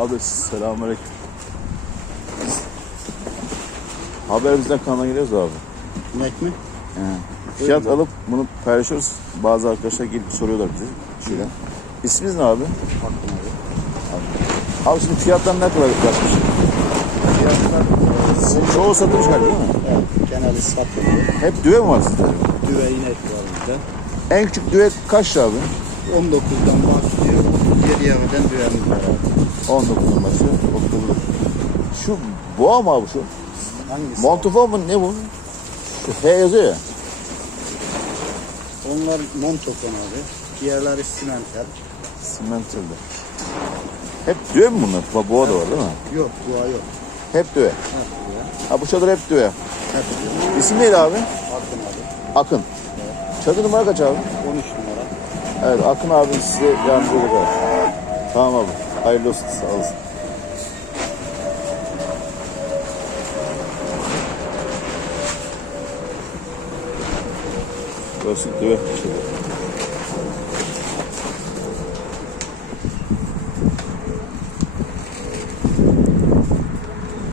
Abi selamünaleyküm. Haberimizden kanala geliyoruz abi. İnek mi? He. Fiyat alıp bunu paylaşıyoruz. Bazı arkadaşlar gelip soruyorlar bize. Şöyle. İsminiz ne abi? Baktım abi. Abi şimdi fiyatlar ne kadar yaklaşmış? Fiyatlar e, Çoğu satılmış galiba değil mi? evet, genelde satılıyor. Hep düve mi var sizde? Düve inek var bizde. En küçük düve kaç abi? 19'dan başlıyor. 7'ye kadar düvemiz var abi. 19 numarası. 39. Şu boğa mı abi şu? Hangisi? Montufon mu ne bu? Şu H yazıyor ya. Onlar montofon abi. Diğerleri simental. Simental'de. Hep düve mi bunlar? Boğa da var değil mi? Yok dua yok. Hep düve. Hep düve. Ha bu çadır hep düve. Hep düve. İsim neydi abi? Bakın abi. Akın. Çadır numara kaç abi? 13 numara. Evet Akın abi size yardımcı abi. Tamam abi. Hayırlı olsun. Sağ olasın. Burası düve. Şöyle.